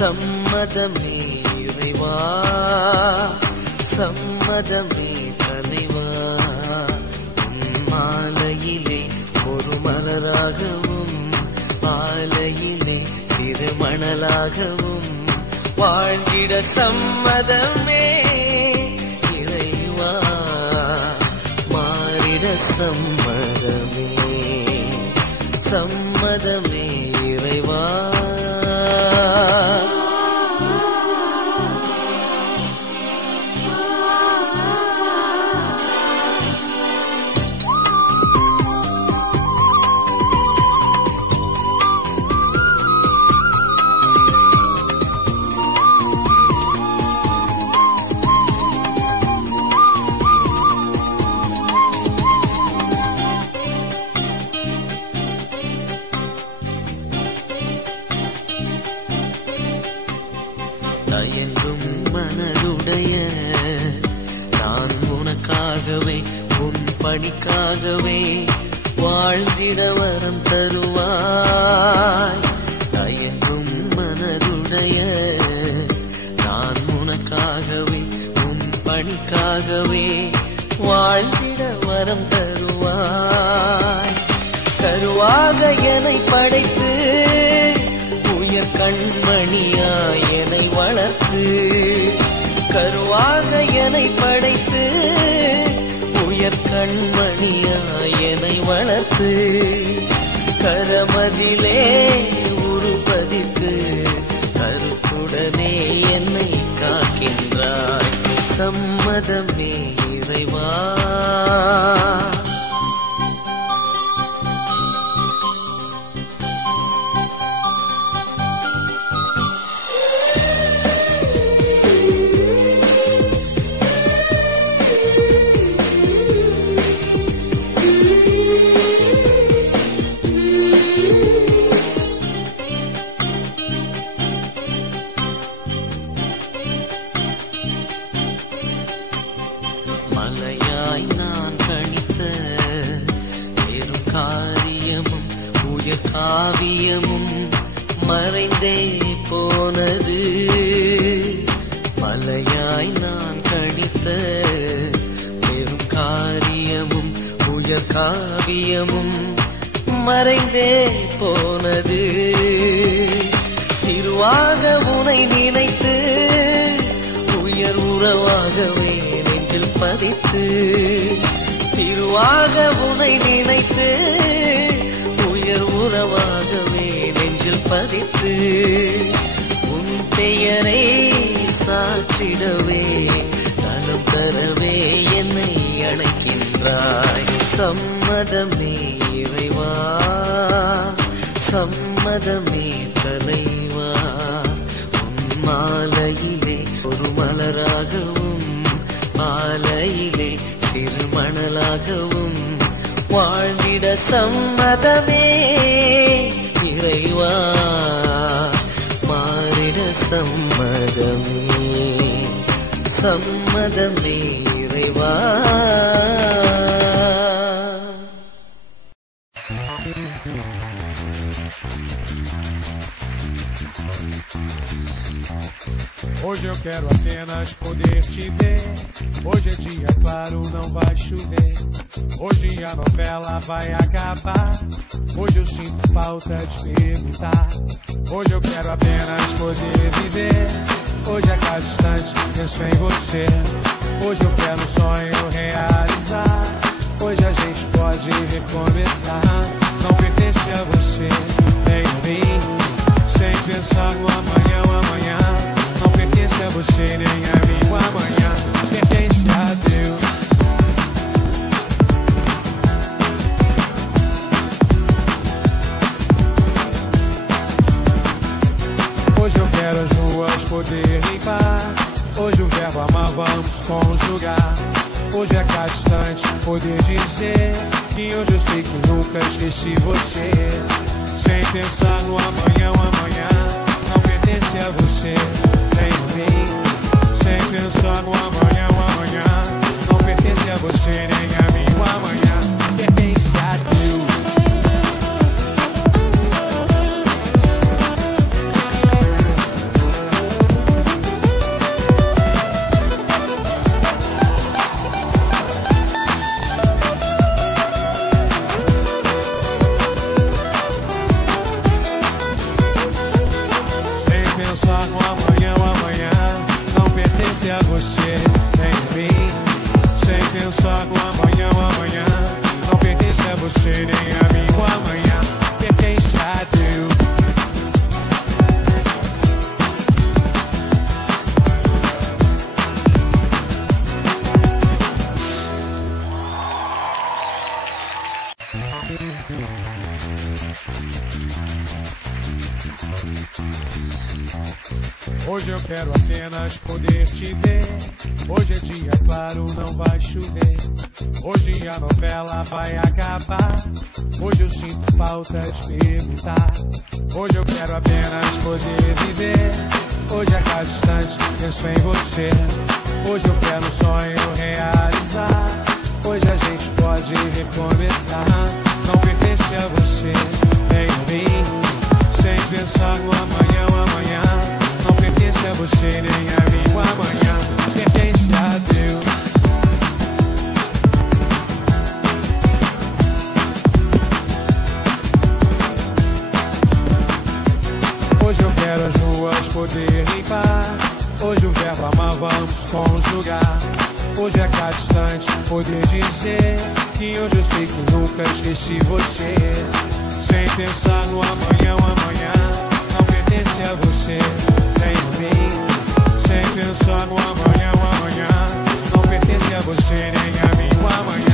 சம்மதமே இறைவா, சம்மதமே தலைவா. மாலையிலே ஒரு மலராகவும் மாலையிலே சிறு மணலாகவும் வாழ்ந்திட சம்மதமே இறைவா, மாறிட சம்மதமே, சம்மதமே இறைவா. தயங்கும் மனதுடைய நான் உனக்காகவே உன் பணிக்காகவே வாழ்ந்திட வரம் தருவாய். தயங்கும் மனதுடைய நான் உனக்காகவே உன் பணிக்காகவே வாழ்ந்திட வரம் தருவாய். கருவாக என்னை படைத்து உயர் கண்மணியாய் என்னை வளர்த்து, கருவாக என்னை படைத்து உயர் கண்மணியாய் என்னை வளர்த்து, கரமதிலே உருபதித்து கருத்துடனே என்னை காக்கின்றாய். சம்மதமே இறைவா, மலையாய் நான் கணித்த பெரும் காரியமும் உயர் காவியமும் மறைந்தே போனது. மலையாய் நான் கணித்த பெரும் காரியமும் உயர் காவியமும் மறைந்தே போனது. திருவாக உனை நினைத்து உயர் உறவாகவே நெஞ்சில் பதித்து, திருவாக உனை நினைத்து உயர் உறவாகவே நெஞ்சில் பதித்து, உன் பெயரை சாற்றிடவே நலம் தரவே என்னை அழைக்கின்றாய். சம்மதமே இறைவா, சம்மதமே தலைவா. உன் மாலையிலே ஒரு மலராகவும் மாலையிலே சிறு மணலாகவும் வாழ்ந்திட சம்மதமே இறைவா, மாறிட சம்மதமே, சம்மதமே இறைவா. Hoje eu quero apenas poder te ver. Hoje é dia claro, não vai chover. Hoje a novela vai acabar. Hoje eu sinto falta de perguntar. Hoje eu quero apenas poder viver. Hoje a cada instante penso em você. Hoje eu quero um sonho realizar. Hoje a gente pode recomeçar. Não pertence a você, nem a mim. Sem pensar no amanhã, o amanhã. Não pertence a você, nem a mim. O amanhã pertence a Deus. Hoje eu quero as ruas poder limpar. Hoje o verbo amar vamos conjugar. Hoje a cada instante poder dizer que hoje eu sei que nunca esqueci você. Sem pensar no amanhã, o amanhã não pertence a você, nem a mim. Sem pensar no amanhã, o amanhã não pertence a você, nem a mim. O amanhã pertence a Deus. você nem a mim. O amanhã pertence a Deus. Hoje eu quero apenas poder te ver. Hoje é dia claro, não vai chover. Hoje a novela vai acabar. Hoje eu sinto falta de perguntar. Hoje eu quero apenas poder viver. Hoje a cada instante penso em você. Hoje eu quero um sonho realizar. Hoje a gente pode recomeçar. Não pertence a você nem a mim. Sem pensar no amanhã, o amanhã não pertence a você nem a mim. O amanhã pertence a Deus. Hoje eu quero as ruas poder limpar. Hoje o verbo amar vamos conjugar. Hoje a cada instante poder dizer que hoje eu sei que nunca esqueci você. Sem pensar no amanhã, o amanhã não pertence a você nem a mim. Sem pensar no amanhã, o amanhã não pertence a você nem a mim. O amanhã